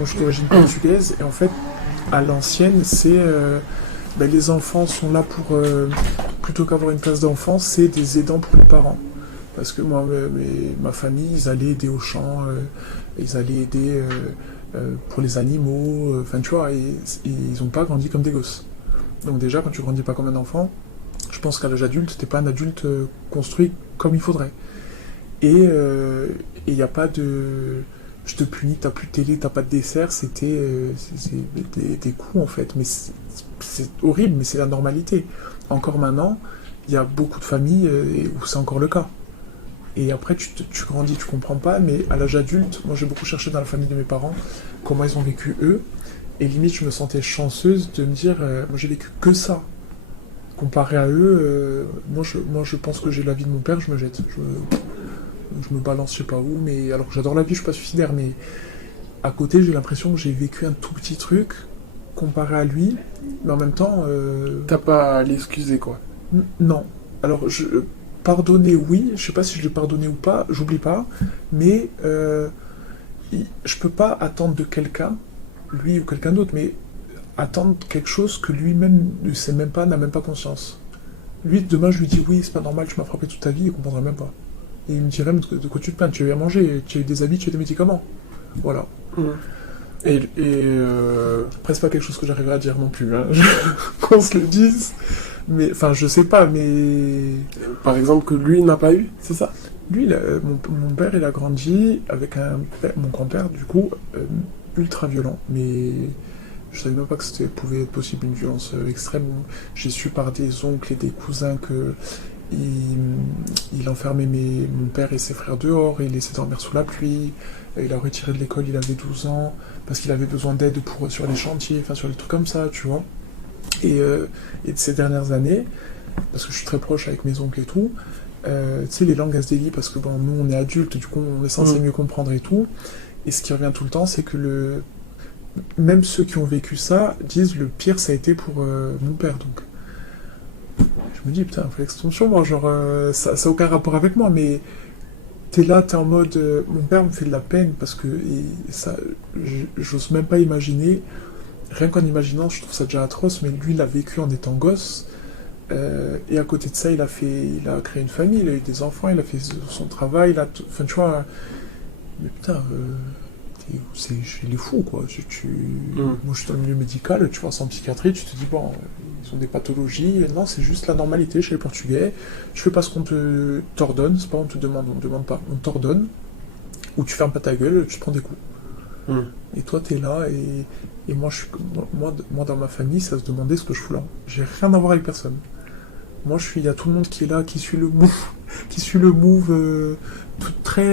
moi je suis d'origine portugaise, et en fait, à l'ancienne, c'est les enfants sont là pour, plutôt qu'avoir une place d'enfant, c'est des aidants pour les parents. Parce que moi, ma famille, ils allaient aider aux champs, ils allaient aider pour les animaux, enfin tu vois, et ils n'ont pas grandi comme des gosses. Donc déjà, quand tu grandis pas comme un enfant, je pense qu'à l'âge adulte, t'es pas un adulte construit comme il faudrait. Et il n'y a pas de... Je te punis, t'as plus de télé, t'as pas de dessert, c'est des coups en fait. Mais c'est horrible, mais c'est la normalité. Encore maintenant, il y a beaucoup de familles où c'est encore le cas. Et après, tu grandis, tu comprends pas, mais à l'âge adulte, moi j'ai beaucoup cherché dans la famille de mes parents comment ils ont vécu eux. Et limite, je me sentais chanceuse de me dire, moi j'ai vécu que ça. Comparé à eux, moi je pense que j'ai la vie de mon père, je me jette. Je me balance, je sais pas où, mais alors que j'adore la vie, je suis pas suicidaire, mais à côté, j'ai l'impression que j'ai vécu un tout petit truc comparé à lui, mais en même temps. T'as pas à l'excuser, quoi. Non. Alors, pardonner, oui, je sais pas si je l'ai pardonné ou pas, j'oublie pas, mais je peux pas attendre de quelqu'un, lui ou quelqu'un d'autre, mais attendre quelque chose que lui-même ne sait même pas, n'a même pas conscience. Lui, demain, je lui dis oui, c'est pas normal, tu m'as frappé toute ta vie, il comprendra même pas. Et il me dirait, mais de quoi tu te plains? Tu as eu à manger, tu as eu des habits, tu as eu des médicaments. Voilà. Après, c'est pas quelque chose que j'arriverai à dire non plus, hein. Qu'on se le dise. Mais, enfin, je sais pas, mais... Par exemple, que lui n'a pas eu, c'est ça? Lui, mon père, il a grandi avec mon grand-père, du coup, ultra violent. Mais je savais même pas que c'était pouvait être possible une violence extrême. J'ai su par des oncles et des cousins que il enfermait mon père et ses frères dehors, et il laissait dormir sous la pluie, il a retiré de l'école, il avait 12 ans, parce qu'il avait besoin d'aide sur les chantiers, enfin sur les trucs comme ça, tu vois. Et de ces dernières années, parce que je suis très proche avec mes oncles et tout, tu sais, les langues elles se délient, parce que bon, nous on est adultes, du coup on est censé mieux comprendre et tout, et ce qui revient tout le temps, c'est que même ceux qui ont vécu ça disent le pire ça a été pour mon père, donc je me dis, putain, fais extension, moi, genre, ça n'a aucun rapport avec moi, mais t'es là, t'es en mode, mon père me fait de la peine parce que ça, j'ose même pas imaginer, rien qu'en imaginant, je trouve ça déjà atroce, mais lui, il l'a vécu en étant gosse, et à côté de ça, il a créé une famille, il a eu des enfants, il a fait son travail, enfin, tu vois, mais putain, c'est chez les fous, quoi. Moi, je suis dans le milieu médical, tu vois, sans psychiatrie, tu te dis, bon, ils ont des pathologies. Non, c'est juste la normalité chez les Portugais. Tu fais pas ce qu'on t'ordonne, c'est pas on te demande, on te demande pas, on t'ordonne, ou tu fermes pas ta gueule, tu te prends des coups. Et toi, t'es là, et moi, moi, dans ma famille, ça se demandait ce que je fous là. J'ai rien à voir avec personne. Moi, il y a tout le monde qui est là, qui suit le move, tout très,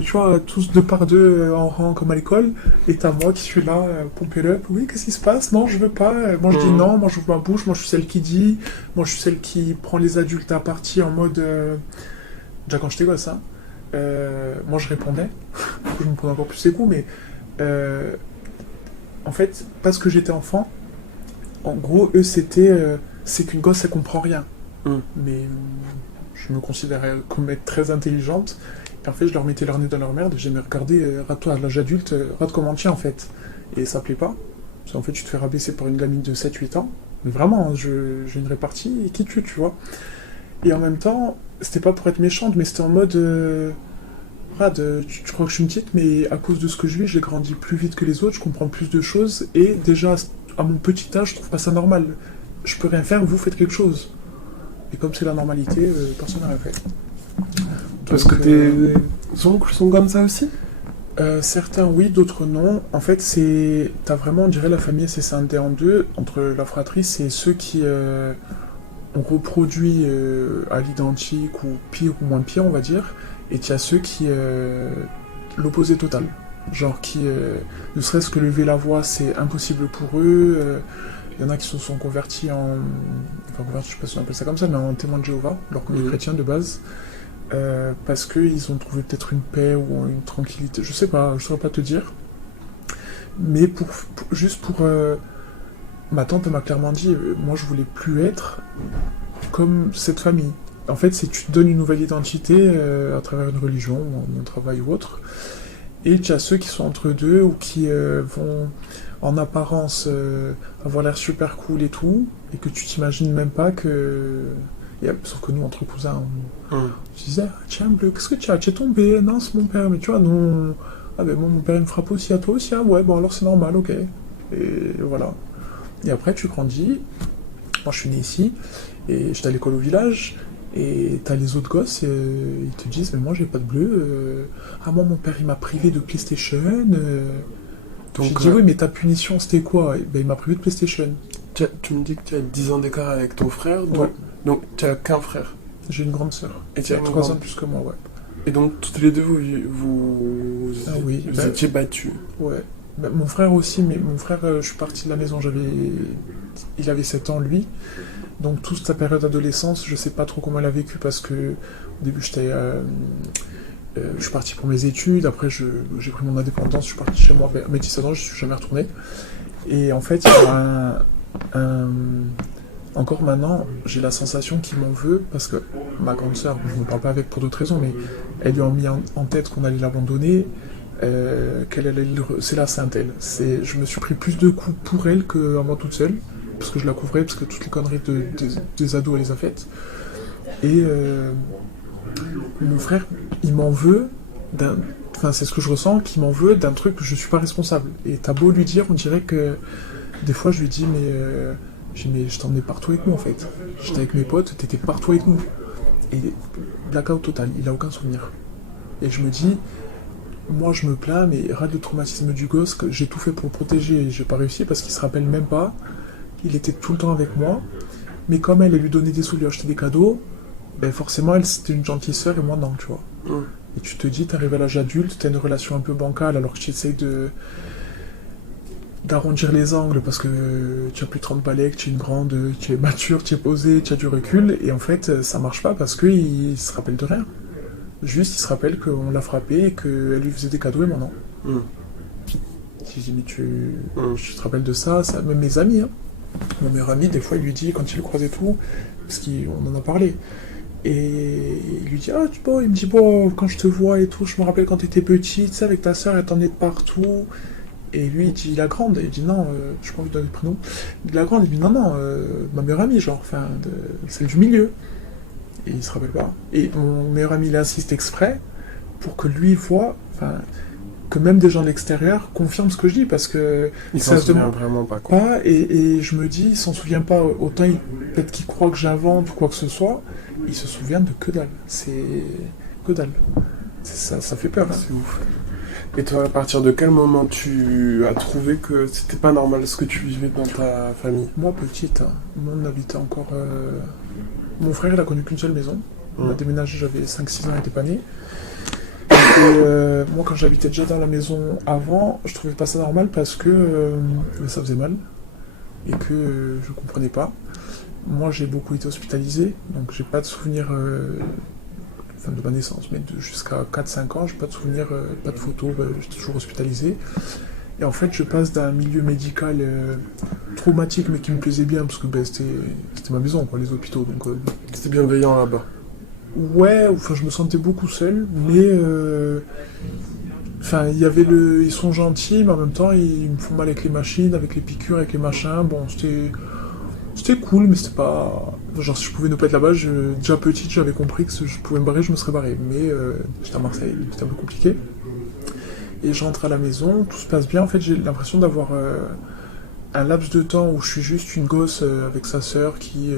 tu vois, tous deux par deux en rang comme à l'école, et t'as moi qui suis là, pomper up, oui, qu'est-ce qui se passe? Non, je veux pas. Moi, je dis non, moi, j'ouvre ma bouche, moi, je suis celle qui dit, moi, je suis celle qui prend les adultes à partie en mode. Déjà, quand j'étais gosse, hein, moi, je répondais, je me prenais encore plus les coups, mais en fait, parce que j'étais enfant, en gros, eux, c'est qu'une gosse, elle comprend rien. Mais je me considérais comme être très intelligente. Et en fait, je leur mettais leur nez dans leur merde. J'ai me regardé, rate-toi à l'âge adulte, rate comment tu es en fait. Et ça plaît pas. Parce qu'en fait, tu te fais rabaisser par une gamine de 7-8 ans. Mais vraiment, hein, j'ai une répartie et qui tue, tu vois. Et en même temps, c'était pas pour être méchante, mais c'était en mode. Tu crois que je suis une petite, mais à cause de ce que je vis, j'ai grandi plus vite que les autres, je comprends plus de choses. Et déjà, à mon petit âge, je trouve pas ça normal. Je peux rien faire, vous faites quelque chose. Et comme c'est la normalité, personne n'a rien fait. Parce que tes oncles sont comme ça aussi? Certains oui, d'autres non. En fait, t'as vraiment, on dirait, la famille c'est scindée en deux. Entre la fratrie, c'est ceux qui ont reproduit à l'identique, ou pire ou moins pire, on va dire. Et il y a ceux qui... l'opposé total. Genre qui, ne serait-ce que lever la voix, c'est impossible pour eux. Il y en a qui se sont convertis enfin convertis, je sais pas si on appelle ça comme ça, mais en témoins de Jéhovah, alors qu'on est chrétiens de base, parce qu'ils ont trouvé peut-être une paix ou une tranquillité, je sais pas, je saurais pas te dire. Mais juste pour... ma tante m'a clairement dit, moi je voulais plus être comme cette famille. En fait, c'est tu te donnes une nouvelle identité à travers une religion, ou un travail ou autre, Et tu as ceux qui sont entre deux ou qui vont en apparence avoir l'air super cool et tout, et que tu t'imagines même pas que. Sauf que nous, entre cousins, on disait ah, tiens, Bleu, qu'est-ce que tu as? Tu es tombé? Non, c'est mon père. Mais tu vois, nous. Ah ben moi, mon père il me frappe aussi à toi aussi. Ah ouais, bon alors c'est normal, ok. Et voilà. Et après, tu grandis. Moi, je suis né ici, et j'étais à l'école au village. Et t'as les autres gosses, ils te disent, mais moi j'ai pas de bleu. Ah, moi mon père il m'a privé de PlayStation. J'ai dit, oui, mais ta punition c'était quoi? Eh ben, il m'a privé de PlayStation. Tu me dis que tu as 10 ans d'écart avec ton frère, Ouais. Donc tu as qu'un frère. J'ai une grande sœur. Et tu Elle as a 3 ans plus que moi, ouais. Et donc toutes les deux, vous Ah oui, vous étiez battus. Ouais. Ben, mon frère aussi, mais mon frère, je suis parti de la maison, il avait 7 ans lui. Donc toute sa période d'adolescence, je sais pas trop comment elle a vécu parce que au début je suis parti pour mes études, après j'ai pris mon indépendance, je suis parti chez moi, à mes 17 ans, je suis jamais retourné. Et en fait, il y a encore maintenant, j'ai la sensation qu'il m'en veut parce que ma grande sœur, je ne me parle pas avec pour d'autres raisons, mais elle lui a mis en tête qu'on allait l'abandonner, c'est la sainte elle. Je me suis pris plus de coups pour elle qu'à moi toute seule, parce que je la couvrais, parce que toutes les conneries des ados elle les a faites. Et mon frère, il m'en veut enfin c'est ce que je ressens, qu'il m'en veut d'un truc que je suis pas responsable. Et t'as beau lui dire, on dirait que des fois je lui dis mais je t'emmenais partout avec nous en fait. J'étais avec mes potes, t'étais partout avec nous. Et blackout total, il a aucun souvenir. Et je me dis, moi je me plains, mais rate le traumatisme du gosse, que j'ai tout fait pour le protéger et j'ai pas réussi parce qu'il se rappelle même pas. Il était tout le temps avec moi. Mais comme elle lui donnait des sous, lui achetait des cadeaux, ben forcément elle c'était une gentille sœur et moi non, tu vois. Et tu te dis, t'arrives à l'âge adulte, t'as une relation un peu bancale alors que tu essayes d'arrondir les angles parce que tu as plus 30 balais, que tu es une grande, tu es mature, tu es posé, tu as du recul, et en fait ça marche pas parce qu'il se rappelle de rien. Juste il se rappelle qu'on l'a frappé et qu'elle lui faisait des cadeaux et moi non. Je dis mais tu te rappelles de ça, même mes amis, hein. Mon meilleur ami, des fois il lui dit quand il le croise et tout, parce qu'on en a parlé. Et il lui dit, il me dit, bon, quand je te vois et tout, je me rappelle quand t'étais petite, tu sais, avec ta soeur, elle t'emmenait de partout. Et lui, il dit, la grande. Et il dit, non, je pas envie de donner le prénom. La grande, il dit, non, ma meilleure amie, genre, enfin, celle du milieu. Et il se rappelle pas. Et mon meilleur ami, il insiste exprès pour que lui voit, enfin, que même des gens de l'extérieur confirment ce que je dis, parce que il s'en souvient vraiment pas, quoi. Et je me dis, il s'en souvient pas, autant peut-être qu'il croit que j'invente ou quoi que ce soit, il se souvient de que dalle. C'est que dalle. Ça fait peur. Hein. C'est ouf. Et toi, à partir de quel moment tu as trouvé que c'était pas normal ce que tu vivais dans ta famille? Moi, petite, hein, on habitait encore... Mon frère, il a connu qu'une seule maison. On a déménagé, j'avais 5-6 ans, il était pas né. Et moi, quand j'habitais déjà dans la maison avant, je trouvais pas ça normal parce que ça faisait mal et que je comprenais pas. Moi, j'ai beaucoup été hospitalisé, donc j'ai pas de souvenir de ma naissance, mais jusqu'à 4-5 ans, j'ai pas de souvenir, pas de photos, j'étais toujours hospitalisé. Et en fait, je passe d'un milieu médical traumatique, mais qui me plaisait bien, parce que c'était ma maison, quoi, les hôpitaux. Donc, c'était bienveillant là-bas. Ouais, enfin, je me sentais beaucoup seul, mais enfin, il y avait ils sont gentils, mais en même temps, ils me font mal avec les machines, avec les piqûres, avec les machins. Bon, c'était cool, mais c'était pas... Genre, si je pouvais ne pas être là-bas, déjà petite, j'avais compris que si je pouvais me barrer, je me serais barré. Mais j'étais à Marseille, c'était un peu compliqué. Et je rentre à la maison, tout se passe bien. En fait, j'ai l'impression d'avoir un laps de temps où je suis juste une gosse avec sa sœur qui...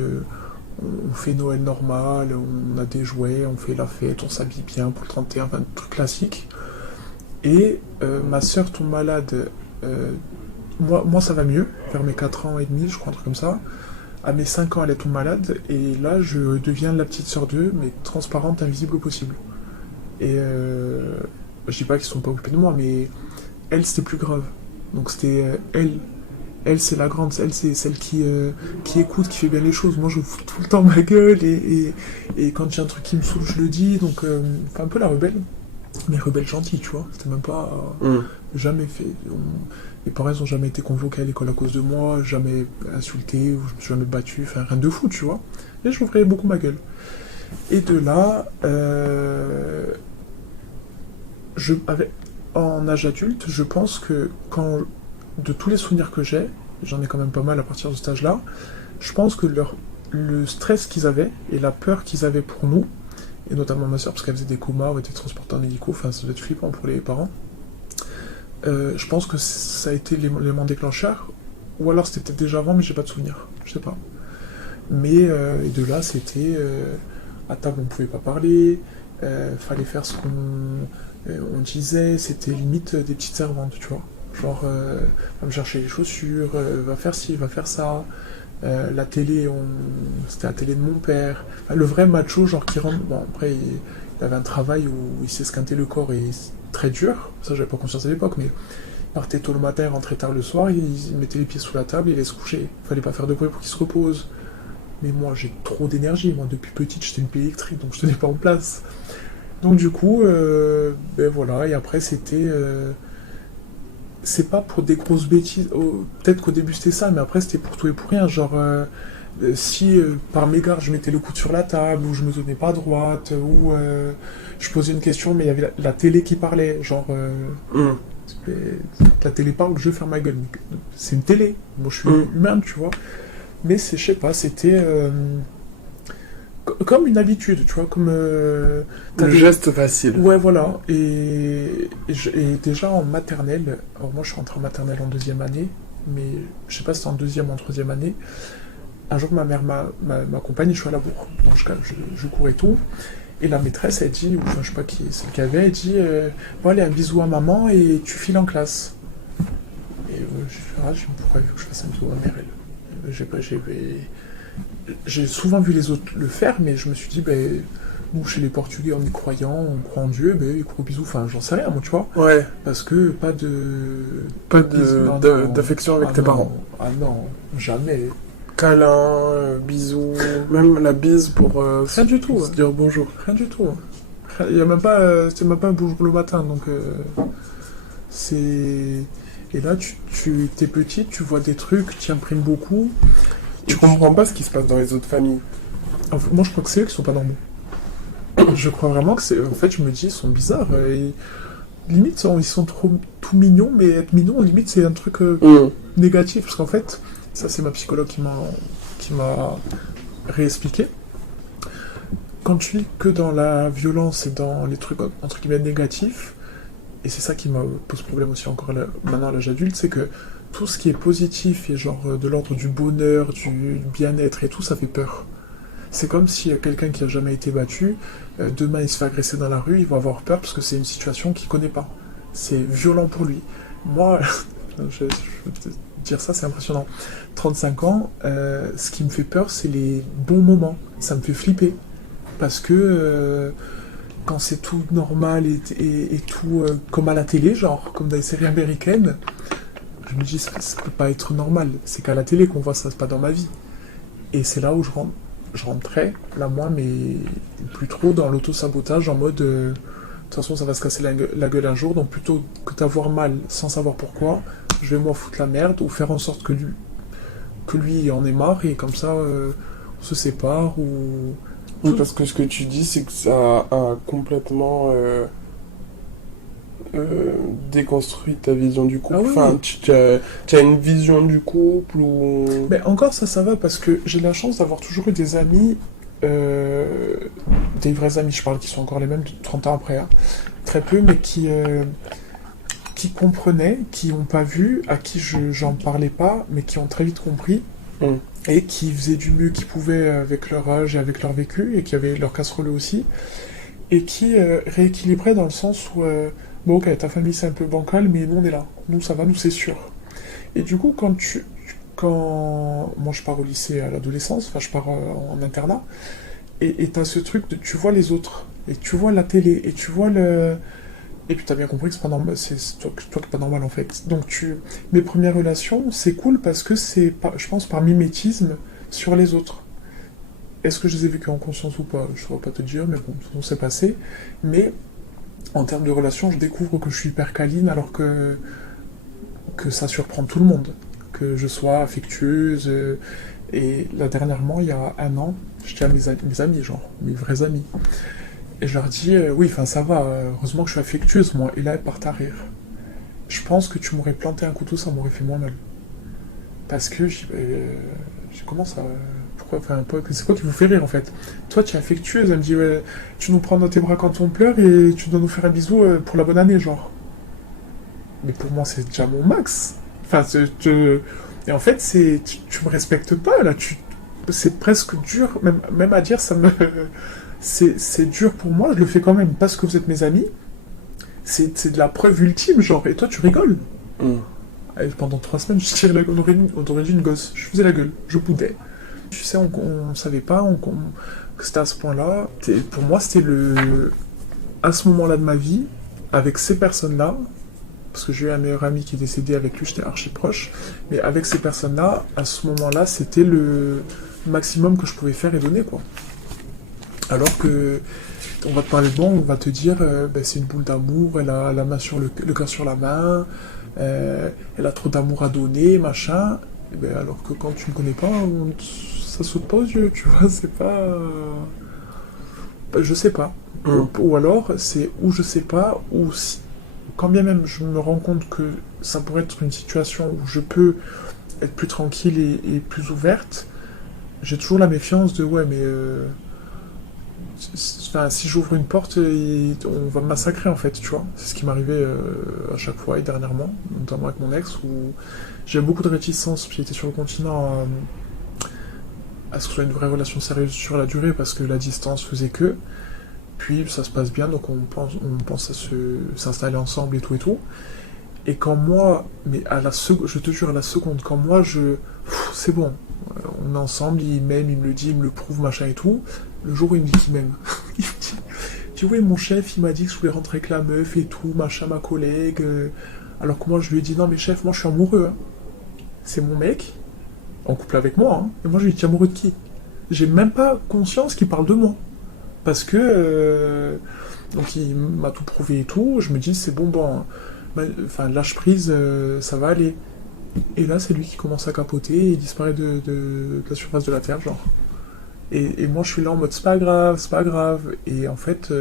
on fait Noël normal, on a des jouets, on fait la fête, on s'habille bien pour le 31, enfin, truc classique. Et ma sœur tombe malade. Moi, ça va mieux, vers mes 4 ans et demi, je crois, un truc comme ça. À mes 5 ans, elle tombe malade, et là, je deviens la petite sœur d'eux, mais transparente, invisible au possible. Et je dis pas qu'ils sont pas occupés de moi, mais elle, c'était plus grave. Donc c'était elle, c'est la grande, elle, c'est celle qui écoute, qui fait bien les choses. Moi, je fous tout le temps ma gueule, et quand il y a un truc qui me saoule, je le dis. Donc, un peu la rebelle, mais rebelle gentille, tu vois. C'était même pas... jamais fait... Mes parents, ils ont jamais été convoqués à l'école à cause de moi, jamais insulté, ou je me suis jamais battu, enfin, rien de fou, tu vois. Et je m'ouvrais beaucoup ma gueule. Et de là, en âge adulte, je pense que de tous les souvenirs que j'ai, j'en ai quand même pas mal à partir de cet âge-là, je pense que le stress qu'ils avaient et la peur qu'ils avaient pour nous, et notamment ma soeur parce qu'elle faisait des comas ou était transporteurs médicaux, enfin ça doit être flippant pour les parents, je pense que ça a été l'élément déclencheur, ou alors c'était peut-être déjà avant mais j'ai pas de souvenir, je sais pas. Mais et de là c'était à table on pouvait pas parler, fallait faire ce qu'on on disait, c'était limite des petites servantes, tu vois. Genre, va me chercher les chaussures, va faire ci, va faire ça. La télé, c'était la télé de mon père. Enfin, le vrai macho, genre qui rentre. Bon, après, il avait un travail où il s'esquintait le corps et très dur. Ça, j'avais pas conscience à l'époque, mais il partait tôt le matin, rentrait tard le soir, il mettait les pieds sous la table et il allait se coucher. Fallait pas faire de bruit pour qu'il se repose. Mais moi, j'ai trop d'énergie. Moi, depuis petite, j'étais une pile électrique, donc je tenais pas en place. Donc, du coup, ben voilà. Et après, c'était. C'est pas pour des grosses bêtises. Oh, peut-être qu'au début c'était ça, mais après c'était pour tout et pour rien. Genre, si par mégarde je mettais le coude sur la table, ou je me tenais pas droite, ou je posais une question, mais il y avait la télé qui parlait. Genre, la télé parle, je vais faire ma gueule. C'est une télé. Moi je suis humain, tu vois. Mais c'est, je sais pas, c'était. Comme une habitude, tu vois, comme... le geste facile. Ouais, voilà. Et déjà en maternelle, alors moi je suis rentré en maternelle en deuxième année, mais je sais pas si c'était en deuxième ou en troisième année, un jour ma mère m'accompagne et je suis à la bourre. Donc je cours et tout, et la maîtresse elle dit, ou enfin je sais pas qui c'est qui avait, elle dit bon allez un bisou à maman et tu files en classe. Et je dis pourquoi il faut que je fasse un bisou à ma mère j'ai souvent vu les autres le faire, mais je me suis dit, ben, nous, chez les Portugais, on y croyant, on croit en Dieu, ben, gros bisous, enfin, j'en sais rien, moi, tu vois. Ouais. Parce que pas d'affection avec tes non. parents. Ah non, jamais. Câlin, bisous, même la bise pour Rien du tout. se dire bonjour. Rien du tout. Il y a même pas, c'était même pas un bonjour le matin, donc c'est... Et là, tu t'es petite, tu vois des trucs, tu imprimes beaucoup. Tu comprends pas ce qui se passe dans les autres familles. Enfin, moi, je crois que c'est eux qui sont pas normaux. Je crois vraiment que c'est... En fait, je me dis, ils sont bizarres. Limite, ils sont trop tout mignons, mais être mignon, limite, c'est un truc négatif. Parce qu'en fait, ça, c'est ma psychologue qui m'a réexpliqué. Quand tu vis que dans la violence et dans les trucs, entre guillemets, négatifs, et c'est ça qui me pose problème aussi encore maintenant à l'âge adulte, c'est que tout ce qui est positif et genre de l'ordre du bonheur, du bien-être et tout, ça fait peur. C'est comme s'il y a quelqu'un qui a jamais été battu, demain il se fait agresser dans la rue, il va avoir peur parce que c'est une situation qu'il connaît pas. C'est violent pour lui. Moi, je vais te dire ça, c'est impressionnant. 35 ans, ce qui me fait peur, c'est les bons moments. Ça me fait flipper. Parce que quand c'est tout normal et tout comme à la télé, genre comme dans les séries américaines, je me dis, ça peut pas être normal. C'est qu'à la télé qu'on voit ça, c'est pas dans ma vie. Et c'est là où je rentrais, là moi, mais plus trop dans l'auto-sabotage, en mode, de toute façon ça va se casser la gueule un jour, donc plutôt que d'avoir mal sans savoir pourquoi, je vais moi foutre la merde, ou faire en sorte que lui en ait marre, et comme ça, on se sépare, ou... Oui, parce que ce que tu dis, c'est que ça a complètement déconstruit ta vision du couple. Ah oui, enfin, oui. tu as une vision du couple ou... Mais encore ça va, parce que j'ai la chance d'avoir toujours eu des amis, des vrais amis, je parle, qui sont encore les mêmes 30 ans après, hein. Très peu, mais qui comprenaient, qui n'ont pas vu, à qui j'en parlais pas, mais qui ont très vite compris, et qui faisaient du mieux qu'ils pouvaient avec leur âge et avec leur vécu, et qui avaient leur casserole aussi, et qui rééquilibraient dans le sens où, bon ok, ta famille c'est un peu bancal, mais nous on est là, nous ça va, nous c'est sûr. Et du coup, quand moi je pars au lycée à l'adolescence, enfin je pars en internat, et t'as ce truc de tu vois les autres, et tu vois la télé, et tu vois le... Et puis t'as bien compris que c'est pas normal, c'est toi qui est pas normal en fait. Donc mes premières relations, c'est cool parce que c'est, je pense, par mimétisme sur les autres. Est-ce que je les ai vécues en conscience ou pas? Je saurais pas te dire, mais bon, ça s'est passé. Mais en termes de relations, je découvre que je suis hyper câline alors que ça surprend tout le monde. Que je sois affectueuse. Et là, dernièrement, il y a un an, j'étais à mes amis, genre, mes vrais amis. Et je leur dis, oui, enfin ça va, heureusement que je suis affectueuse, moi. Et là, elles partent à rire. Je pense que tu m'aurais planté un couteau, ça m'aurait fait moins mal. Parce que j'ai comment ça. Pourquoi, enfin, c'est quoi qui vous fait rire en fait? Toi, tu es affectueuse, elle me dit, ouais, tu nous prends dans tes bras quand on pleure et tu dois nous faire un bisou pour la bonne année, genre. Mais pour moi, c'est déjà mon max. Enfin, et en fait, tu me respectes pas, là. C'est presque dur, même à dire, c'est dur pour moi, je le fais quand même parce que vous êtes mes amis. C'est de la preuve ultime, genre, et toi, tu rigoles. Mm. Et pendant 3 semaines, je tirais la gueule, on aurait dit une gosse. Je faisais la gueule, je boudais. Tu sais, on savait pas que c'était à ce point-là. Pour moi, c'était à ce moment-là de ma vie, avec ces personnes-là, parce que j'ai eu un meilleur ami qui est décédé avec lui, j'étais archi proche, mais avec ces personnes-là, à ce moment-là, c'était le maximum que je pouvais faire et donner, quoi. Alors que on va te parler de bon, on va te dire, ben, c'est une boule d'amour, elle a la main sur le cœur sur la main, elle a trop d'amour à donner, machin. Et ben, alors que quand tu ne connais pas, ça saute pas aux yeux, tu vois, c'est pas. Je sais pas. Ou alors, c'est ou je sais pas, ou si, quand bien même je me rends compte que ça pourrait être une situation où je peux être plus tranquille et plus ouverte, j'ai toujours la méfiance de ouais, mais. Enfin, si j'ouvre une porte, on va me massacrer en fait, tu vois. C'est ce qui m'arrivait à chaque fois et dernièrement, notamment avec mon ex, où j'ai beaucoup de réticence. J'étais sur le continent à ce que ce soit une vraie relation sérieuse sur la durée parce que la distance faisait que. Puis ça se passe bien, donc on pense à s'installer ensemble et tout et tout. Et quand moi, mais à la seconde, je te jure, à la seconde, quand moi c'est bon, on est ensemble, il m'aime, il me le dit, il me le prouve, machin et tout. Le jour où il me dit qu'il m'aime, il me dit, tu vois, mon chef, il m'a dit que je voulais rentrer avec la meuf et tout, machin, ma collègue. Alors que moi, je lui ai dit, non, mais chef, moi, je suis amoureux. Hein. C'est mon mec, en couple avec moi. Hein. Et moi, je lui ai dit, amoureux de qui? J'ai même pas conscience qu'il parle de moi. Parce que. Donc, il m'a tout prouvé et tout. Je me dis, c'est bon, bon. Enfin, lâche prise, ça va aller. Et là, c'est lui qui commence à capoter et il disparaît de la surface de la Terre, genre. Et moi, je suis là en mode, c'est pas grave, c'est pas grave. Et en fait,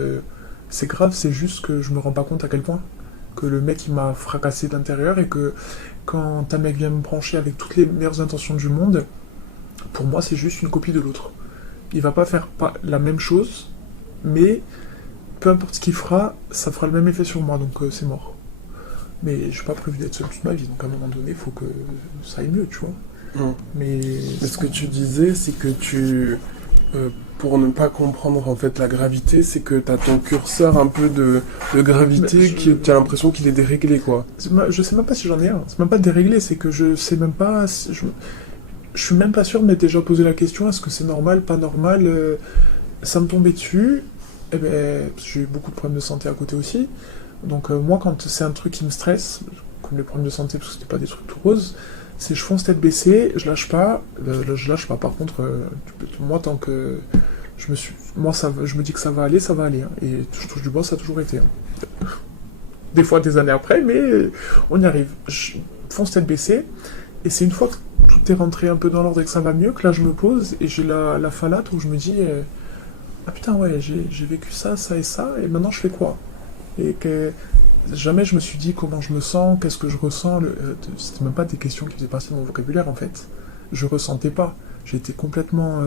c'est grave, c'est juste que je me rends pas compte à quel point. Que le mec, il m'a fracassé d'intérieur et que quand un mec vient me brancher avec toutes les meilleures intentions du monde, pour moi, c'est juste une copie de l'autre. Il va pas faire pas la même chose, mais peu importe ce qu'il fera, ça fera le même effet sur moi, donc c'est mort. Mais je suis pas prévu d'être seul toute ma vie, donc à un moment donné, il faut que ça aille mieux, tu vois. Mais ce que tu disais, c'est que pour ne pas comprendre en fait la gravité, c'est que tu as ton curseur un peu de gravité qui tu as l'impression qu'il est déréglé, quoi. Je sais même pas si j'en ai un. C'est même pas déréglé, c'est que je sais même pas. Je suis même pas sûr de m'être déjà posé la question est-ce que c'est normal, pas normal. Ça me tombait dessus. Et ben, j'ai eu beaucoup de problèmes de santé à côté aussi. Donc moi, quand c'est un truc qui me stresse, comme les problèmes de santé, parce que c'était pas des trucs tout roses, c'est je fonce tête baissée, je lâche pas. Je lâche pas. Par contre, moi, tant que moi, je me dis que ça va aller, ça va aller. Hein. Et je touche du bois, ça a toujours été. Hein. Des fois, des années après, mais on y arrive. Je fonce tête baissée. Et c'est une fois que tout est rentré un peu dans l'ordre et que ça va mieux, que là, je me pose et j'ai la falate où je me dis ah putain, ouais, j'ai vécu ça, ça et ça, et maintenant, je fais quoi? Et que jamais je me suis dit comment je me sens, qu'est-ce que je ressens. C'était même pas des questions qui faisaient partie de mon vocabulaire en fait. Je ressentais pas. J'étais complètement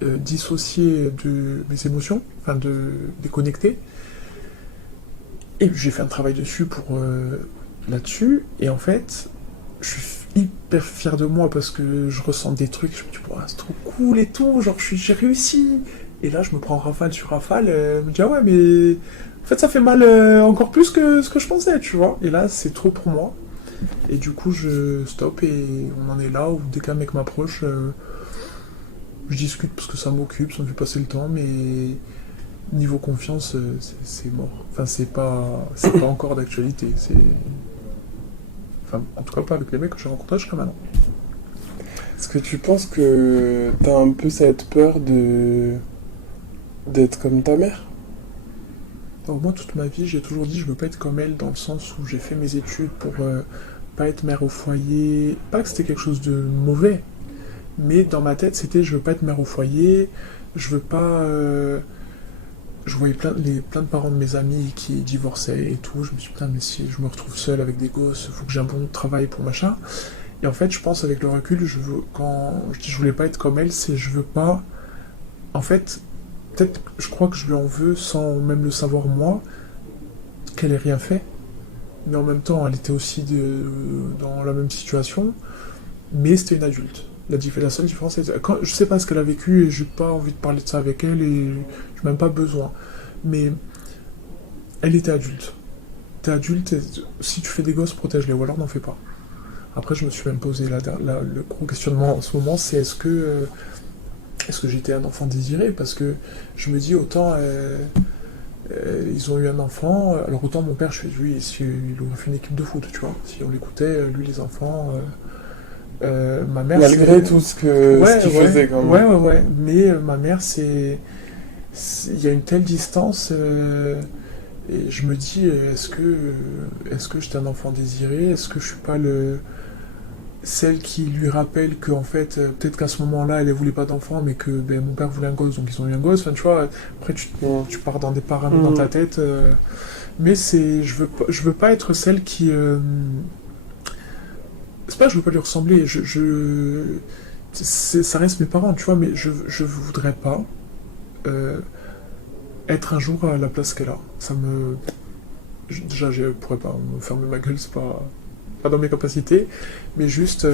dissocié de mes émotions, enfin déconnecté. Et j'ai fait un travail dessus là-dessus. Et en fait, je suis hyper fier de moi parce que je ressens des trucs. Je me dis, wow, c'est trop cool et tout. Genre, j'ai réussi. Et là, je me prends rafale sur rafale. Je me dis, ah ouais, mais en fait, ça fait mal encore plus que ce que je pensais, tu vois. Et là, c'est trop pour moi. Et du coup, je stoppe et on en est là où dès qu'un mec m'approche, je discute parce que ça m'occupe, ça me fait passer le temps, mais niveau confiance, c'est mort. Enfin, c'est pas encore d'actualité. Enfin, en tout cas, pas avec les mecs que j'ai rencontrés jusqu'à maintenant. Est-ce que tu penses que t'as un peu cette peur d'être comme ta mère? Alors moi, toute ma vie, j'ai toujours dit je veux pas être comme elle, dans le sens où j'ai fait mes études pour pas être mère au foyer. Pas que c'était quelque chose de mauvais, mais dans ma tête, c'était je veux pas être mère au foyer, je veux pas je voyais plein de parents de mes amis qui divorçaient et tout. Je me suis dit, putain, mais si je me retrouve seul avec des gosses, il faut que j'ai un bon travail pour machin. Et en fait, je pense avec le recul, quand je dis je voulais pas être comme elle, c'est je veux pas. En fait, peut-être, je crois que je lui en veux sans même le savoir moi, qu'elle ait rien fait. Mais en même temps, elle était aussi dans la même situation, mais c'était une adulte. La seule différence, c'est quand je sais pas ce qu'elle a vécu et j'ai pas envie de parler de ça avec elle et j'ai même pas besoin. Mais elle était adulte. T'es adulte, si tu fais des gosses, protège-les ou alors n'en fais pas. Après, je me suis même posé le gros questionnement en ce moment, c'est est-ce que j'étais un enfant désiré? Parce que je me dis autant ils ont eu un enfant, alors autant mon père, lui, si, il aurait fait une équipe de foot, tu vois. Si on l'écoutait, lui, les enfants. Ma mère, Malgré tout ce qu'il faisait quand même. Ouais. Mais ma mère, il y a une telle distance. Et je me dis, est-ce que j'étais un enfant désiré? Est-ce que je suis pas celle qui lui rappelle qu'en fait, peut-être qu'à ce moment-là, elle ne voulait pas d'enfant, mais que ben, mon père voulait un gosse, donc ils ont eu un gosse. Enfin, tu vois, après, tu pars dans des paranoïas dans ta tête. Mais je veux pas être celle qui. C'est pas que je veux pas lui ressembler, ça reste mes parents, tu vois, mais je voudrais pas être un jour à la place qu'elle a. Déjà, je pourrais pas me fermer ma gueule, c'est pas dans mes capacités, mais juste,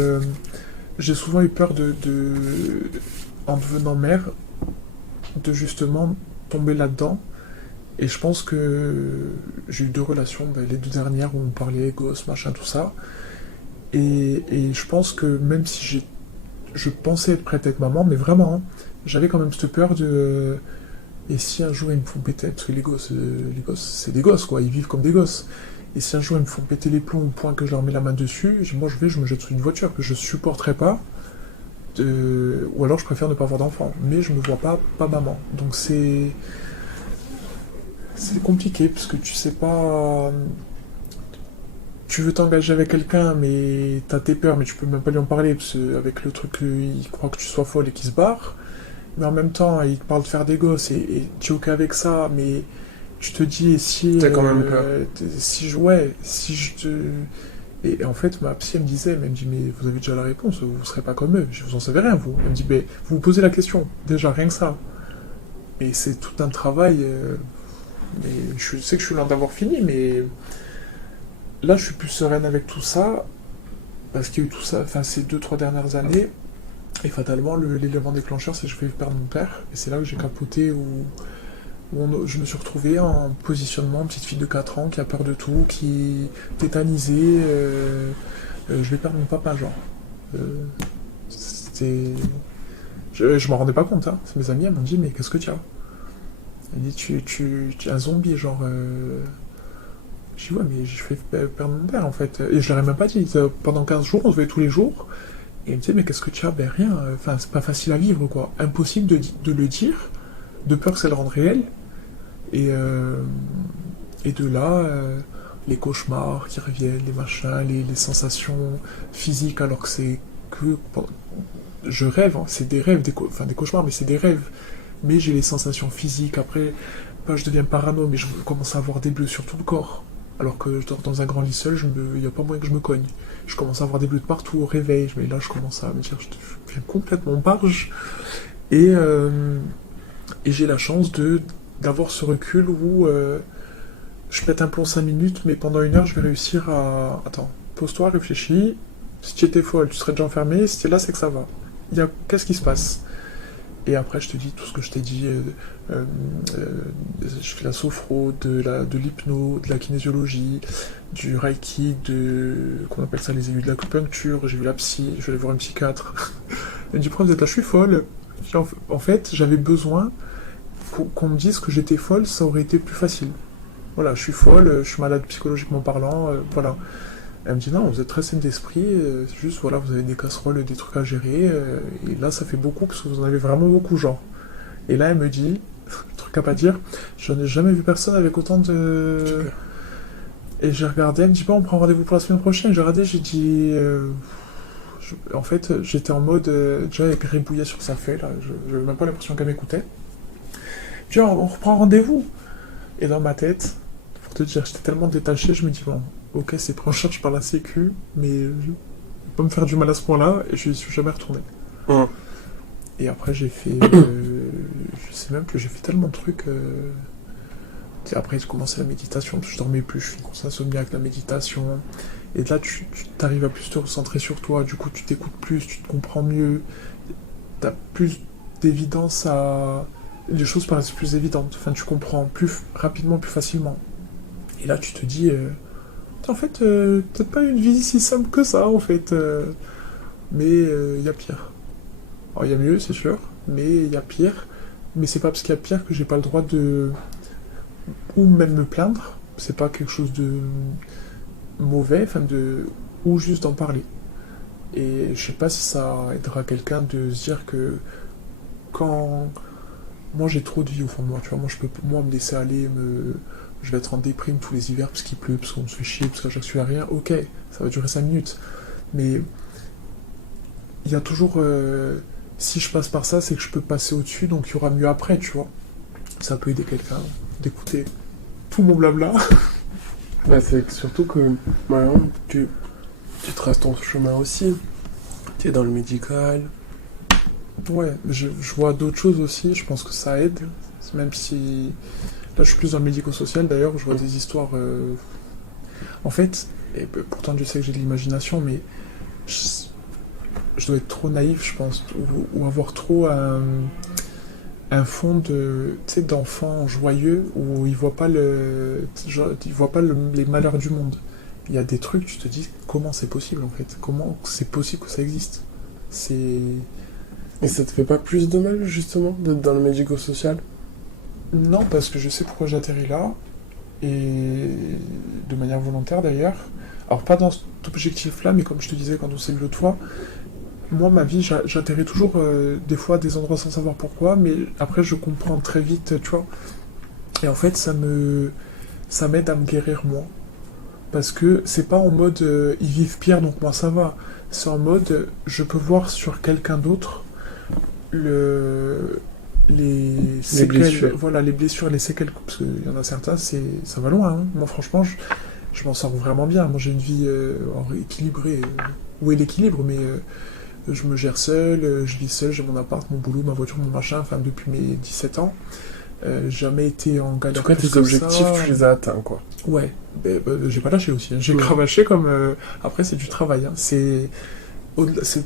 j'ai souvent eu peur en devenant mère, de justement tomber là-dedans. Et je pense que j'ai eu deux relations, ben, les deux dernières où on parlait gosse, machin, tout ça. Et je pense que même si je pensais être prête à être maman, mais vraiment, hein, j'avais quand même cette peur de. Et si un jour ils me font péter, parce que les gosses, c'est des gosses, quoi, ils vivent comme des gosses. Et si un jour ils me font péter les plombs au point que je leur mets la main dessus, moi je me jette sur une voiture que je supporterai pas. Ou alors je préfère ne pas avoir d'enfant. Mais je me vois pas maman. Donc c'est compliqué, parce que tu sais pas. Tu veux t'engager avec quelqu'un, mais t'as tes peurs, mais tu peux même pas lui en parler, parce que avec le truc qu'il croit que tu sois folle et qu'il se barre. Mais en même temps, il te parle de faire des gosses, et tu es ok avec ça, mais tu te dis, et si... T'as quand même peur. si je te... Et en fait, ma psy, elle me dit, mais vous avez déjà la réponse, vous serez pas comme eux, vous en savez rien, vous. Elle me dit, mais vous vous posez la question, déjà, rien que ça. Et c'est tout un travail, mais je sais que je suis loin d'avoir fini, mais... Là, je suis plus sereine avec tout ça, parce qu'il y a eu tout ça, enfin, ces 2-3 dernières années, et fatalement, l'élément déclencheur, c'est que je vais perdre mon père, et c'est là que j'ai capoté, je me suis retrouvé en positionnement, petite fille de 4 ans, qui a peur de tout, qui est tétanisée, je vais perdre mon papa, genre. C'était... Je m'en rendais pas compte, hein. Mes amis, elles m'ont dit, mais qu'est-ce que tu as? Elle dit, tu es un zombie, genre... Je dis ouais mais je fais perdre mon père en fait. Et je leur ai même pas dit. Pendant 15 jours, on se voyait tous les jours. Et il me disait mais qu'est-ce que tu as? Ben rien. Enfin c'est pas facile à vivre quoi. Impossible de le dire. De peur que ça le rende réel. Et de là, les cauchemars qui reviennent, les machins, les sensations physiques alors que c'est que... Je rêve, hein, c'est des rêves, enfin des cauchemars mais c'est des rêves. Mais j'ai les sensations physiques. Après, pas je deviens parano mais je commence à avoir des bleus sur tout le corps. Alors que je dors dans un grand lit seul, il n'y a pas moyen que je me cogne. Je commence à avoir des bleus de partout au réveil. Mais là, je commence à me dire, je deviens complètement barge. Et j'ai la chance d'avoir ce recul où je pète un plomb 5 minutes, mais pendant 1 heure, je vais réussir à... Attends, pose-toi, réfléchis. Si tu étais folle, tu serais déjà enfermé. Si tu es là, c'est que ça va. Qu'est-ce qui se passe? Et après, je te dis tout ce que je t'ai dit. Je fais la sophro, de l'hypno, de la kinésiologie, du reiki, qu'on appelle ça les aiguilles de l'acupuncture. J'ai vu la psy, je vais aller voir un psychiatre. Elle me dit, pourquoi vous êtes là? Je suis folle. En fait, j'avais besoin qu'on me dise que j'étais folle, ça aurait été plus facile. Voilà, je suis folle, je suis malade psychologiquement parlant, voilà. Elle me dit non, vous êtes très saine d'esprit, juste voilà, vous avez des casseroles, des trucs à gérer, et là ça fait beaucoup parce que vous en avez vraiment beaucoup, genre. Et là elle me dit, truc à pas dire, j'en ai jamais vu personne avec autant de... Super. Et j'ai regardé, elle me dit bon, on prend rendez-vous pour la semaine prochaine. J'ai regardé, j'ai dit... En fait, j'étais en mode, déjà avec gribouillet sur sa feuille, là, j'avais même pas l'impression qu'elle m'écoutait. Tiens, on reprend rendez-vous. Et dans ma tête, pour te dire, j'étais tellement détaché, je me dis, bon, ok, c'est pris en charge par la sécu, mais je vais pas me faire du mal à ce point-là, et je n'y suis jamais retourné. Hum. Et après, j'ai fait, je sais même plus, j'ai fait tellement de trucs. Tu sais, après, j'ai commencé la méditation, je dormais plus, je fais une grosse insomnie avec la méditation. Et là, tu t'arrives à plus te recentrer sur toi, du coup, tu t'écoutes plus, tu te comprends mieux, t'as plus d'évidence à... Les choses paraissent plus évidentes, enfin, tu comprends plus rapidement, plus facilement. Et là, tu te dis, en fait, peut-être pas une vie si simple que ça, en fait. Mais il y a pire. Alors, il y a mieux, c'est sûr, mais il y a pire. Mais c'est pas parce qu'il y a pire que j'ai pas le droit de... Ou même me plaindre. C'est pas quelque chose de mauvais, enfin de... Ou juste d'en parler. Et je sais pas si ça aidera quelqu'un de se dire que quand... Moi, j'ai trop de vie au fond de moi, tu vois. Moi, je peux moi me laisser aller, je vais être en déprime tous les hivers parce qu'il pleut, parce qu'on me fait chier, parce qu'à chaque fois, il n'y a rien. Ok, ça va durer 5 minutes. Mais il y a toujours... si je passe par ça, c'est que je peux passer au-dessus, donc il y aura mieux après, tu vois. Ça peut aider quelqu'un d'écouter tout mon blabla. Bah, c'est surtout que maintenant, tu traces ton chemin aussi. Tu es dans le médical. Ouais, je vois d'autres choses aussi, je pense que ça aide. Même si... Là, je suis plus dans le médico-social, d'ailleurs, je vois des histoires... En fait, et pourtant Dieu sait que j'ai de l'imagination, mais je dois être trop naïf, je pense, ou avoir trop un fond de, tu sais, d'enfant joyeux où il voit pas les malheurs du monde. Il y a des trucs, tu te dis comment c'est possible en fait, comment c'est possible que ça existe. C'est Et ça te fait pas plus de mal, justement, d'être dans le médico-social? non parce que je sais pourquoi j'atterris là et de manière volontaire d'ailleurs. Alors pas dans cet objectif-là, mais comme je te disais quand on s'est vu l'autre fois, moi, ma vie, j'atterris toujours des fois à des endroits sans savoir pourquoi, mais après, je comprends très vite, tu vois. Et en fait, ça m'aide à me guérir moi. Parce que c'est pas en mode ils vivent pire, donc moi ça va. C'est en mode je peux voir sur quelqu'un d'autre le, les Les séquelles, blessures. voilà, les blessures, les séquelles, parce qu'il y en a certains, ça va loin. Hein. Moi, franchement, je m'en sors vraiment bien. Moi, j'ai une vie équilibrée. Où est l'équilibre, mais je me gère seul, je vis seul, j'ai mon appart, mon boulot, ma voiture, mon machin, enfin depuis mes 17 ans. Jamais été en En galère tout cas, plus tes que objectifs, ça. tu les as atteints, quoi. Ouais, j'ai pas lâché aussi. Hein. J'ai Ouais. cravaché comme. Après, c'est du travail. Hein. C'est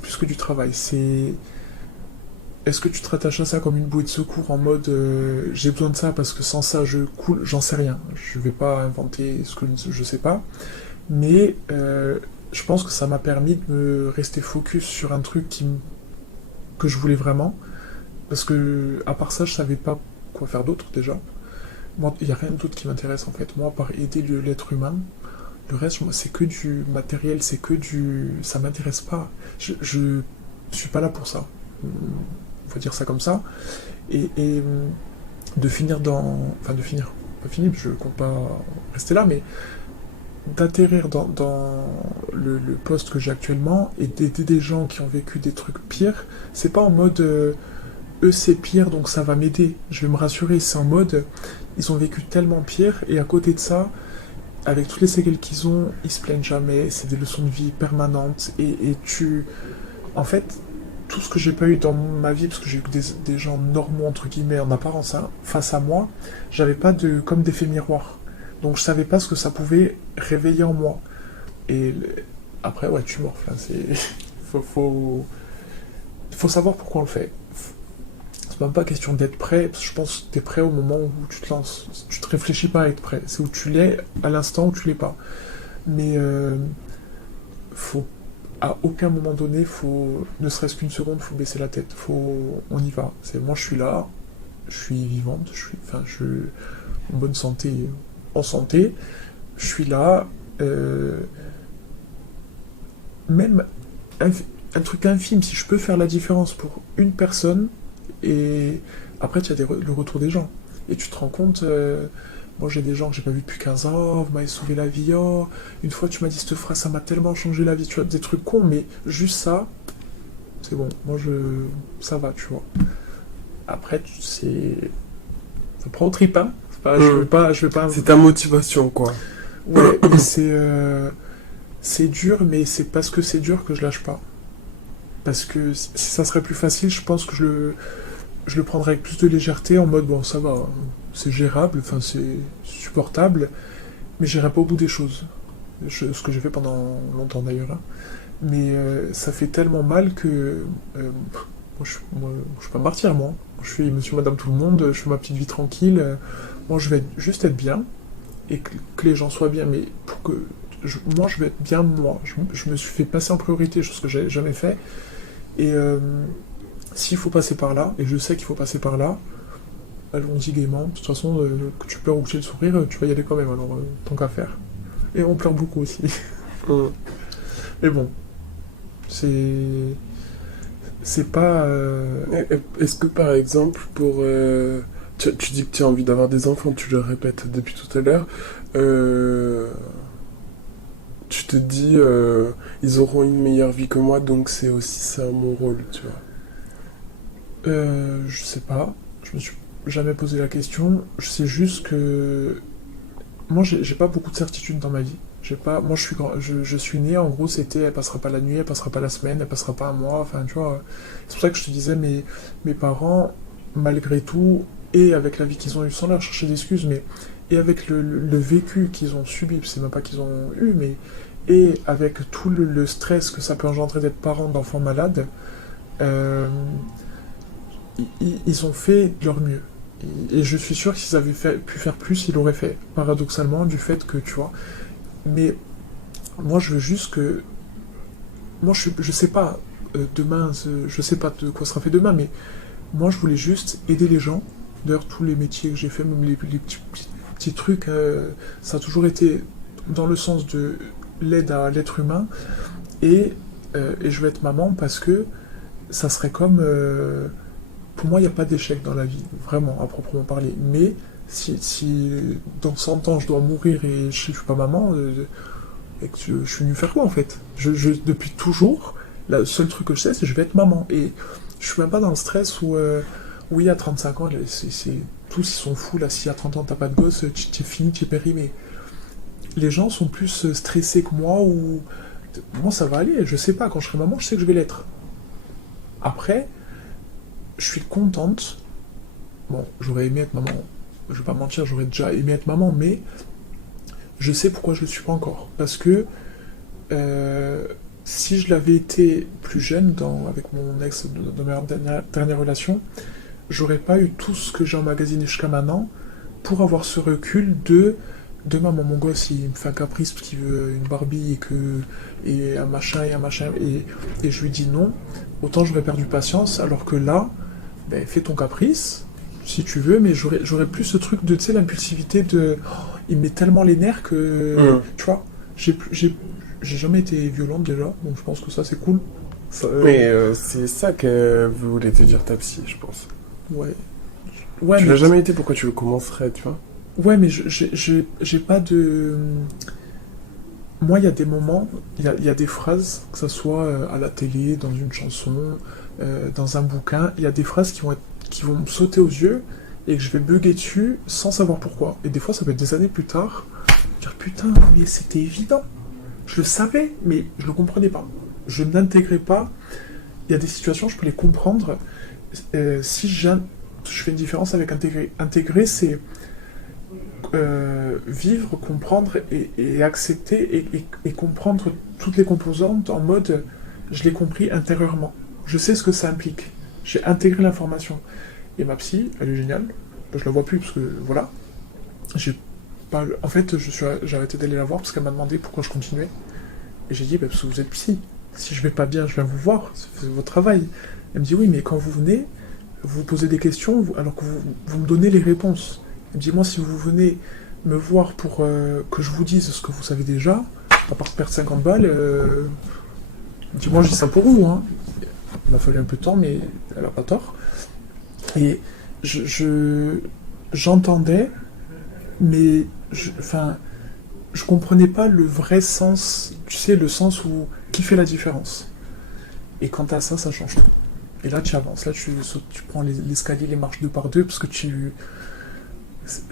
plus que du travail. C'est. Est-ce que tu te rattaches à ça comme une bouée de secours en mode j'ai besoin de ça parce que sans ça je coule, j'en sais rien. Je vais pas inventer ce que je sais pas. Mais je pense que ça m'a permis de me rester focus sur un truc que je voulais vraiment. Parce que, à part ça, je savais pas quoi faire d'autre déjà. Moi, il n'y a rien d'autre qui m'intéresse en fait. Moi, à part aider l'être humain, le reste, moi, c'est que du matériel, c'est que du. Ça m'intéresse pas. Je suis pas là pour ça. On va dire ça comme ça. Et de finir dans. Enfin, de finir. Pas fini, je compte pas rester là, mais d'atterrir dans le poste que j'ai actuellement et d'aider des gens qui ont vécu des trucs pires, c'est pas en mode eux c'est pire donc ça va m'aider, je vais me rassurer, c'est en mode ils ont vécu tellement pire et à côté de ça, avec toutes les séquelles qu'ils ont, ils se plaignent jamais, c'est des leçons de vie permanentes et en fait, tout ce que j'ai pas eu dans ma vie, parce que j'ai eu des gens normaux entre guillemets en apparence hein, face à moi, j'avais pas de comme d'effet miroir. Donc je savais pas ce que ça pouvait réveiller en moi. Et après, ouais, tu morfles. Hein, faut savoir pourquoi on le fait. C'est même pas question d'être prêt, parce que je pense que t'es prêt au moment où tu te lances. Tu te réfléchis pas à être prêt. C'est où tu l'es à l'instant où tu l'es pas. Mais faut à aucun moment donné, ne serait-ce qu'une seconde, faut baisser la tête. On y va. Moi, je suis là, je suis vivante, je suis en bonne santé, en santé. Je suis là, même un truc infime, si je peux faire la différence pour une personne, et après tu as le retour des gens. Et tu te rends compte, moi j'ai des gens que j'ai pas vus depuis 15 ans, oh, vous m'avez sauvé la vie, oh, une fois tu m'as dit cette phrase, ça m'a tellement changé la vie, tu vois, des trucs cons, mais juste ça, c'est bon, ça va, tu vois. Après, ça prend au trip, hein. Je vais pas. C'est ta motivation, quoi. Ouais, mais c'est dur, mais c'est parce que c'est dur que je lâche pas. Parce que si ça serait plus facile, je pense que je le prendrais avec plus de légèreté, en mode bon, ça va, hein, c'est gérable, enfin c'est supportable, mais j'irai pas au bout des choses. Ce que j'ai fait pendant longtemps d'ailleurs, hein. Mais ça fait tellement mal que moi, je suis pas martyr, moi. Je suis monsieur, madame, tout le monde, je fais ma petite vie tranquille. Moi, je vais juste être bien et que les gens soient bien. Mais pour que moi, je vais être bien, moi. Je me suis fait passer en priorité, chose que j'ai jamais fait. Et s'il faut passer par là, et je sais qu'il faut passer par là, allons-y gaiement. De toute façon, que tu pleures ou que tu aies le sourire, tu vas y aller quand même, alors tant qu'à faire. Et on pleure beaucoup aussi. Mais bon, c'est pas. Est-ce que par exemple, tu dis que tu as envie d'avoir des enfants, tu le répètes depuis tout à l'heure, tu te dis, ils auront une meilleure vie que moi, donc c'est aussi ça mon rôle, tu vois. Je sais pas, je me suis jamais posé la question. Je sais juste que moi j'ai pas beaucoup de certitudes dans ma vie. Moi je suis né, en gros c'était elle passera pas la nuit, elle passera pas la semaine, elle passera pas un mois, enfin tu vois. C'est pour ça que je te disais, mes parents, malgré tout, et avec la vie qu'ils ont eue, sans leur chercher d'excuses, mais et avec le vécu qu'ils ont subi, c'est même pas qu'ils ont eu, mais et avec tout le stress que ça peut engendrer d'être parent d'enfants malades, euh, ils ont fait de leur mieux. Et je suis sûr que s'ils avaient pu faire plus, ils l'auraient fait. Paradoxalement, du fait que, tu vois. Mais moi, je veux juste que. Moi, je sais pas, demain, je sais pas de quoi sera fait demain, mais moi, je voulais juste aider les gens. D'ailleurs, tous les métiers que j'ai fait, même les petits trucs, ça a toujours été dans le sens de l'aide à l'être humain. Et je vais être maman parce que ça serait comme. Pour moi, il n'y a pas d'échec dans la vie, vraiment, à proprement parler. Mais si dans 100 ans je dois mourir et je ne suis pas maman, et que je suis venu faire quoi en fait? Depuis toujours, le seul truc que je sais, c'est que je vais être maman. Et je suis même pas dans le stress où, oui, à 35 ans, tous ils sont fous, là, si à 30 ans t'as pas de gosse, tu es fini, tu es périmé. Les gens sont plus stressés que moi, ou. Moi, ça va aller, je sais pas, quand je serai maman, je sais que je vais l'être. Après, je suis contente. Bon, j'aurais aimé être maman. Je vais pas mentir, j'aurais déjà aimé être maman, mais je sais pourquoi je le suis pas encore. Parce que si je l'avais été plus jeune, avec mon ex dans ma dernière relation, j'aurais pas eu tout ce que j'ai emmagasiné jusqu'à maintenant pour avoir ce recul de demain, mon gosse, il me fait un caprice parce qu'il veut une Barbie et un machin et je lui dis non. Autant j'aurais perdu patience, alors que là, ben, fais ton caprice, si tu veux, mais j'aurais plus ce truc de, tu sais, l'impulsivité de. Oh, il me met tellement les nerfs que. Tu vois, j'ai jamais été violente déjà, donc je pense que ça c'est cool. Mais c'est ça que voulait te dire ta psy, je pense. Ouais. Tu l'as jamais été, pourquoi tu le commencerais, tu vois? Ouais, mais j'ai pas de. Moi, il y a des moments, il y a des phrases, que ce soit à la télé, dans une chanson, dans un bouquin, il y a des phrases qui vont me sauter aux yeux et que je vais bugger dessus sans savoir pourquoi. Et des fois, ça peut être des années plus tard, dire putain, mais c'était évident. Je le savais, mais je le comprenais pas. Je n'intégrais pas. Il y a des situations, je peux les comprendre. Si je fais une différence avec intégrer. Intégrer, c'est vivre, comprendre et accepter et comprendre toutes les composantes en mode je l'ai compris intérieurement. Je sais ce que ça implique. J'ai intégré l'information. Et ma psy, elle est géniale. Je la vois plus parce que voilà. En fait, j'ai arrêté d'aller la voir parce qu'elle m'a demandé pourquoi je continuais. Et j'ai dit, bah, parce que vous êtes psy. Si je vais pas bien, je viens vous voir. C'est votre travail. Elle me dit, oui, mais quand vous venez, vous posez des questions alors que vous me donnez les réponses. Elle me dit, moi, si vous venez me voir pour que je vous dise ce que vous savez déjà, à part perdre 50 balles, dis-moi, je dis ça pour vous. Hein. Il m'a fallu un peu de temps, mais elle a pas tort. Et j'entendais, mais je comprenais pas le vrai sens, tu sais, le sens où qui fait la différence. Et quant à ça, ça change tout. Et là, tu avances, là, tu prends l'escalier, les marches deux par deux, parce que c'est-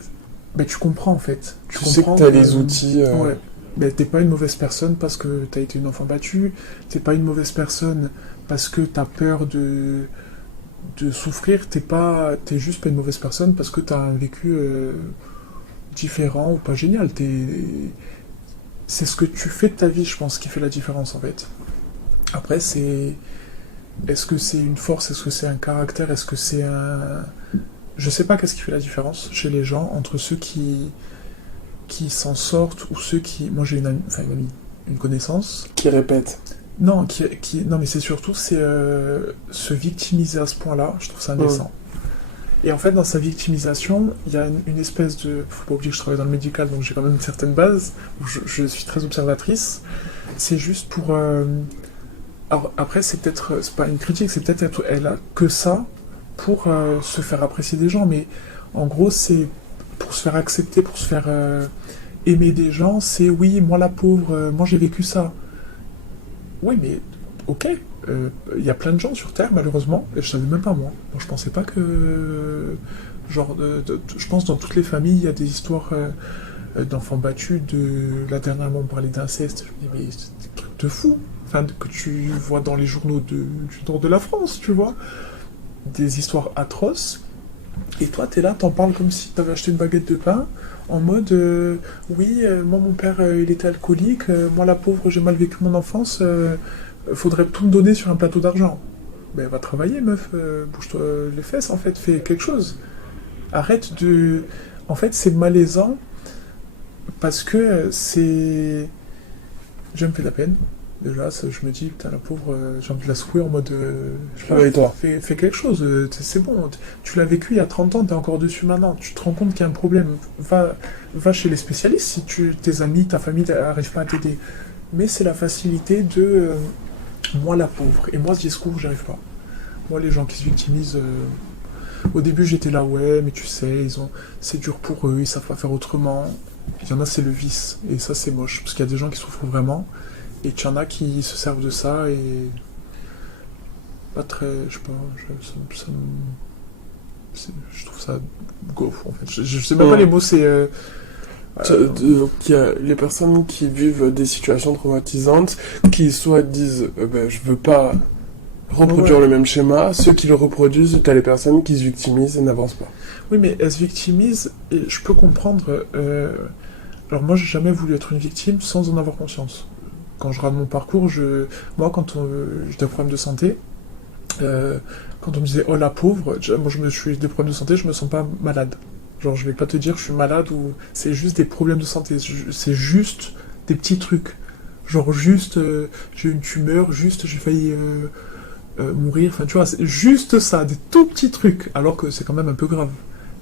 ben, tu comprends en fait. Tu sais que t'as les outils. Ouais. Ben, t'es pas une mauvaise personne parce que t'as été une enfant battue. T'es pas une mauvaise personne parce que t'as peur de souffrir. T'es juste pas une mauvaise personne parce que t'as un vécu différent ou pas génial. C'est ce que tu fais de ta vie, je pense, qui fait la différence en fait. Après, est-ce que c'est une force, est-ce que c'est un caractère, est-ce que c'est un... Je sais pas qu'est-ce qui fait la différence chez les gens entre ceux qui s'en sortent ou ceux qui... Moi j'ai une amie, enfin une amie, une connaissance. Qui répètent. Non, non mais c'est surtout se victimiser à ce point-là, je trouve ça indécent. Et en fait, dans sa victimisation, il y a une espèce de... Faut pas oublier que je travaille dans le médical, donc j'ai quand même une certaine base, où je suis très observatrice. C'est juste pour... Alors après, c'est pas une critique, c'est peut-être elle a que ça pour se faire apprécier des gens, mais en gros, c'est pour se faire accepter, pour se faire aimer des gens, c'est oui, moi la pauvre, moi j'ai vécu ça. Oui, mais ok, il y a plein de gens sur Terre, malheureusement, et je savais même pas moi. Moi, je pensais pas que. Genre, je pense dans toutes les familles, il y a des histoires d'enfants battus. Là, dernièrement, on parlait d'inceste. Je me dis, mais c'est des trucs de fou. Enfin, que tu vois dans les journaux du nord de la France, tu vois. Des histoires atroces. Et toi, t'es là, t'en parles comme si t'avais acheté une baguette de pain, en mode oui, moi mon père il était alcoolique, moi la pauvre j'ai mal vécu mon enfance, faudrait tout me donner sur un plateau d'argent. Ben va travailler meuf, bouge-toi les fesses en fait, fais quelque chose. Arrête de... En fait c'est malaisant parce que c'est... Je me fais de la peine. Déjà, je me dis, putain, la pauvre, j'ai envie de la secouer en mode. Je sais pas, Réveille-toi. fais quelque chose, c'est bon. Tu l'as vécu il y a 30 ans, t'es encore dessus maintenant. Tu te rends compte qu'il y a un problème. Va chez les spécialistes si tes amis, ta famille n'arrivent pas à t'aider. Mais c'est la facilité de. Moi, la pauvre. Et moi, ce discours, j'y arrive pas. Moi, les gens qui se victimisent. Au début, j'étais là, ouais, mais tu sais, c'est dur pour eux, ils savent pas faire autrement. Il y en a, c'est le vice. Et ça, c'est moche. Parce qu'il y a des gens qui souffrent vraiment. Et qu'il y en a qui se servent de ça et. Pas très. Je sais pas. Je trouve ça gaufre en fait. Je sais même pas les mots, c'est. Donc il y a les personnes qui vivent des situations traumatisantes qui soit disent ben, je veux pas reproduire le même schéma, ceux qui le reproduisent, t'as les personnes qui se victimisent et n'avancent pas. Oui, mais elles se victimisent et je peux comprendre. Alors moi, j'ai jamais voulu être une victime sans en avoir conscience. Quand je regarde mon parcours, moi, quand j'ai des problèmes de santé, quand on me disait oh la pauvre, moi je me suis des problèmes de santé, je me sens pas malade. Genre je vais pas te dire je suis malade ou c'est juste des problèmes de santé, c'est juste des petits trucs. Genre juste j'ai une tumeur, juste j'ai failli mourir, enfin tu vois, c'est juste ça, des tout petits trucs, alors que c'est quand même un peu grave.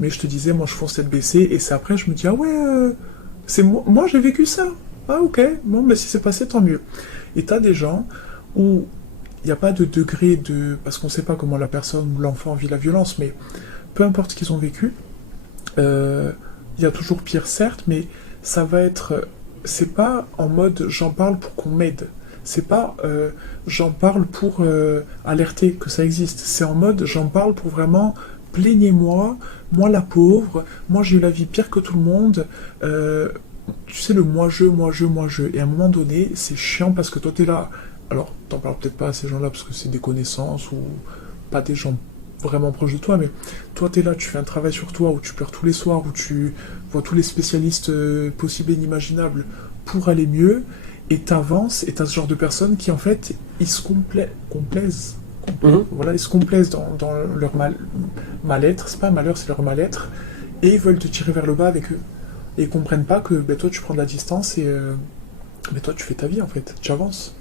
Mais je te disais, moi je fonce tête baissée et c'est après je me dis ah ouais, c'est moi j'ai vécu ça. Ah ok, bon mais si c'est passé tant mieux. Et t'as des gens où il n'y a pas de degré de... Parce qu'on ne sait pas comment la personne ou l'enfant vit la violence, mais peu importe ce qu'ils ont vécu, il y a toujours pire certes, mais ça va être... C'est pas en mode j'en parle pour qu'on m'aide. C'est pas j'en parle pour alerter que ça existe. C'est en mode j'en parle pour vraiment plaignez-moi, moi la pauvre, moi j'ai eu la vie pire que tout le monde. Tu sais, le moi-je, moi-je, moi-je. Et à un moment donné, c'est chiant parce que toi t'es là. Alors, t'en parles peut-être pas à ces gens-là parce que c'est des connaissances ou pas des gens vraiment proches de toi, mais toi t'es là, tu fais un travail sur toi où tu pleures tous les soirs, où tu vois tous les spécialistes possibles et inimaginables pour aller mieux, et t'avances, et t'as ce genre de personnes qui en fait, ils se complaisent. Voilà, ils se complaisent dans leur mal-être, c'est pas un malheur, c'est leur mal-être, et ils veulent te tirer vers le bas avec eux. Et ils comprennent pas que ben, toi tu prends de la distance et ben, toi tu fais ta vie en fait, tu avances.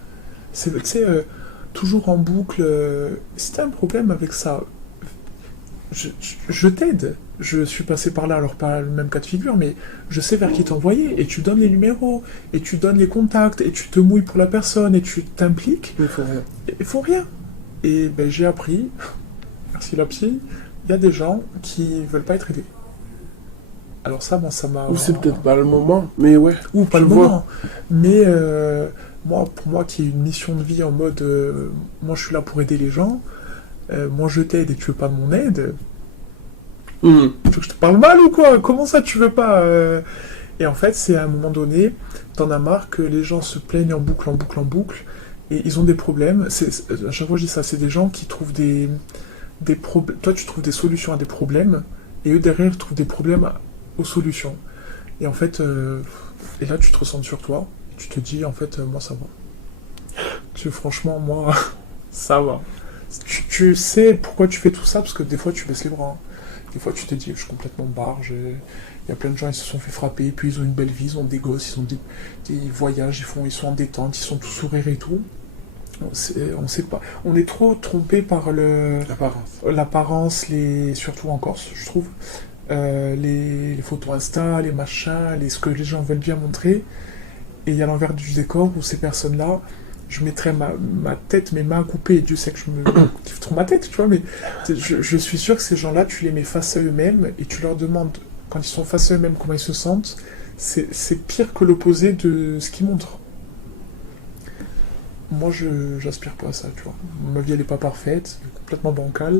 C'est toujours en boucle. Si t'as un problème avec ça, je t'aide. Je suis passé par là, alors pas le même cas de figure, mais je sais vers qui t'envoyer. Et tu donnes les numéros, et tu donnes les contacts, et tu te mouilles pour la personne, et tu t'impliques. Il faut rien. Il faut rien. Et ben, j'ai appris, merci la psy, il y a des gens qui veulent pas être aidés. Alors ça, bon, ça m'a... Ou c'est peut-être pas le moment, mais ouais. Ou pas le moment. Mais pour moi qui ai une mission de vie en mode moi je suis là pour aider les gens, moi je t'aide et tu veux pas de mon aide, Mhm. Tu veux que je te parle mal ou quoi? Comment ça, tu veux pas Et en fait, c'est à un moment donné, t'en as marre que les gens se plaignent en boucle, en boucle, en boucle, et ils ont des problèmes. À chaque fois, je dis ça, c'est des gens qui trouvent des problèmes. Toi, tu trouves des solutions à des problèmes, et eux, derrière, trouvent des problèmes aux solutions. Et en fait, et là, tu te ressens sur toi, et tu te dis, en fait, moi, ça va. Franchement, moi, ça va. Tu sais pourquoi tu fais tout ça, parce que des fois, tu baisses les bras. Hein. Des fois, tu te dis, je suis complètement barge. Il y a plein de gens, ils se sont fait frapper, puis ils ont une belle vie, ils ont des gosses, ils ont des voyages, ils sont en détente, ils sont tous sourires et tout. On sait pas. On est trop trompé par l'apparence, surtout en Corse, je trouve. Les photos Insta, les machins, ce que les gens veulent bien montrer. Et il y a l'envers du décor où ces personnes-là, je mettrais ma tête, mes mains coupées, et Dieu sait que je me kiffe trop ma tête, tu vois, mais je suis sûr que ces gens-là, tu les mets face à eux-mêmes et tu leur demandes, quand ils sont face à eux-mêmes, comment ils se sentent. C'est pire que l'opposé de ce qu'ils montrent. Moi, j'aspire pas à ça, tu vois. Ma vie, elle est pas parfaite, elle est complètement bancale,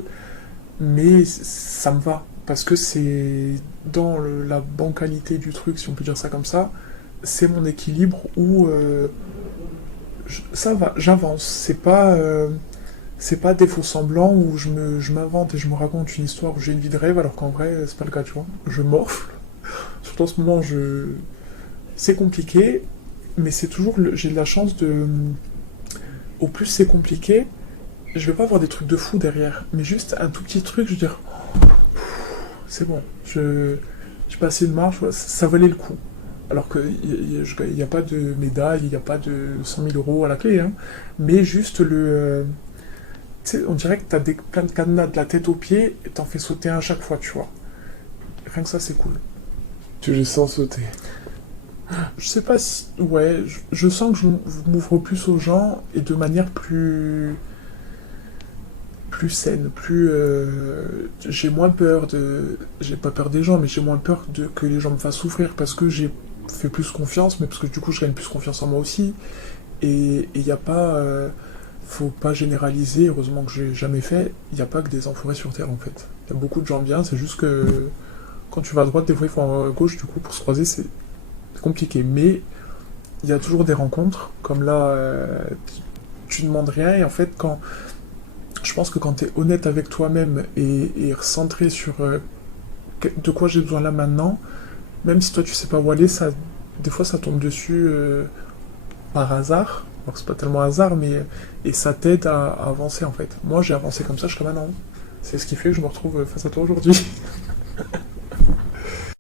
mais ça me va. Parce que c'est dans la bancalité du truc, si on peut dire ça comme ça, c'est mon équilibre où ça va, j'avance. C'est pas des faux semblants où je m'invente et je me raconte une histoire où j'ai une vie de rêve, alors qu'en vrai, c'est pas le cas, tu vois. Je morfle. Surtout en ce moment, c'est compliqué, mais c'est toujours. J'ai de la chance de. Au plus c'est compliqué, je vais pas avoir des trucs de fou derrière, mais juste un tout petit truc, je veux dire, c'est bon, j'ai passé une marche, ça valait le coup. Alors qu'il n'y a pas de médaille, il n'y a pas de 100 000 euros à la clé, hein, mais juste tu sais, on dirait que tu as plein de cadenas de la tête aux pieds et t'en fais sauter un à chaque fois, tu vois. Rien que ça, c'est cool. Tu les sens sauter. Je sais pas si. Ouais, je sens que je m'ouvre plus aux gens et de manière plus saine, j'ai moins peur de. J'ai pas peur des gens, mais j'ai moins peur que les gens me fassent souffrir parce que j'ai fait plus confiance, mais parce que du coup, je gagne plus confiance en moi aussi. Et il n'y a pas. Faut pas généraliser, heureusement que j'ai jamais fait. Il n'y a pas que des enfoirés sur Terre en fait. Il y a beaucoup de gens bien, c'est juste que quand tu vas à droite, des fois il faut à gauche, du coup pour se croiser c'est compliqué. Mais il y a toujours des rencontres, comme là, tu demandes rien et en fait je pense que quand tu es honnête avec toi-même et recentré sur de quoi j'ai besoin là maintenant, même si toi tu sais pas où aller, des fois ça tombe dessus par hasard. Alors c'est pas tellement hasard, mais et ça t'aide à avancer en fait. Moi j'ai avancé comme ça jusqu'à maintenant. C'est ce qui fait que je me retrouve face à toi aujourd'hui.